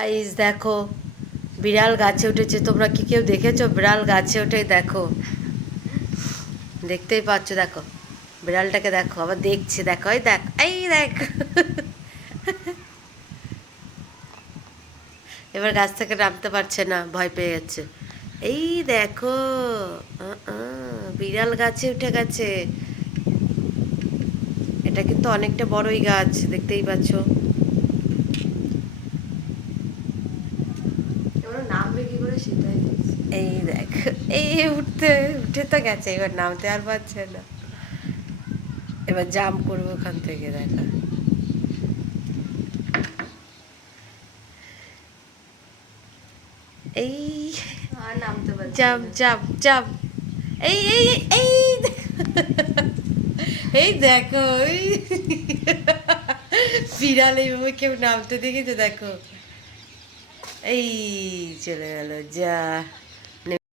আইস দেখো, বিড়াল গাছে উঠেছে। তোমরা কি কেউ দেখেছো বিড়াল গাছে ওঠে? দেখো, দেখতেই পাচ্ছ। দেখো বিড়ালটাকে, দেখো আবার দেখছে। দেখো, এই দেখ, এই দেখ। এবার গাছ থেকে নামতে পারছে না, ভয় পেয়ে যাচ্ছে। এই দেখো, বিড়াল গাছে উঠে গেছে। এটা কিন্তু অনেকটা বড়ই গাছ, দেখতেই পাচ্ছ। এবার নামবে কি করে সেটাই দেখছি। এই দেখ, এই উঠে তো গেছে, এবার নামতে আর পারছে না। এবার জাম্প করবো ওখান থেকে, দেখা। এই আর নামতে পারছি জাম্প না। Jump jump. এই এই এই এই দেখো, এই বিড়াল এইভাবে কেউ নামতে দেখেছো? দেখো, এই চলে গেল, যা।